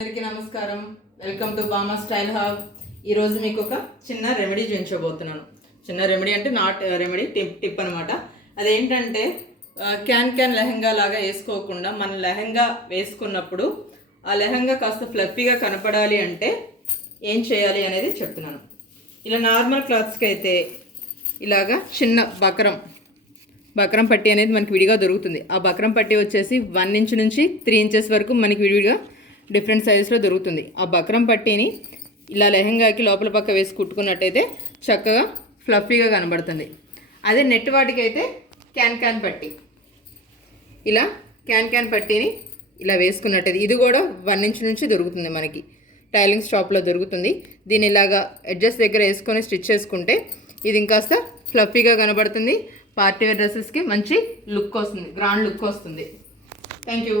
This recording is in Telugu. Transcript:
అందరికీ నమస్కారం. Welcome to Bama style hub ఈరోజు మీకు ఒక చిన్న రెమెడీ చూపించబోతున్నాను. చిన్న రెమెడీ అంటే నాట్ రెమెడీ టిప్ టిప్ అనమాట అదేంటంటే క్యాన్ క్యాన్ లెహంగా లాగా వేసుకోకుండా మన లెహంగా వేసుకున్నప్పుడు ఆ లెహంగా కాస్త ఫ్లఫీగా కనపడాలి అంటే ఏం చేయాలి అనేది చెప్తున్నాను. ఇలా నార్మల్ క్లాత్స్కి అయితే ఇలాగా చిన్న బకరం బక్రం పట్టి అనేది మనకి విడిగా దొరుకుతుంది. ఆ బక్రం పట్టి వచ్చేసి వన్ ఇంచ్ నుంచి త్రీ ఇంచెస్ వరకు మనకి విడివిడిగా డిఫరెంట్ సైజెస్లో దొరుకుతుంది. ఆ బక్రం పట్టీని ఇలా లెహంగాకి లోపల పక్క వేసి కుట్టుకున్నట్టయితే చక్కగా ఫ్లఫీగా కనబడుతుంది. అదే నెట్ వాటికి అయితే క్యాన్ క్యాన్ పట్టి. ఇలా క్యాన్ క్యాన్ పట్టీని ఇలా వేసుకున్నట్టయితే ఇది కూడా వన్ ఇంచ్ నుంచి దొరుకుతుంది మనకి. టైలింగ్ షాప్లో దొరుకుతుంది. దీన్ని ఇలాగా అడ్జస్ట్ దగ్గర వేసుకొని స్టిచ్ చేసుకుంటే ఇది ఇంకాస్త ఫ్లఫీగా కనబడుతుంది. పార్టీ వేర్ డ్రెస్సెస్కి మంచి లుక్ వస్తుంది. గ్రాండ్ లుక్ వస్తుంది. Thank you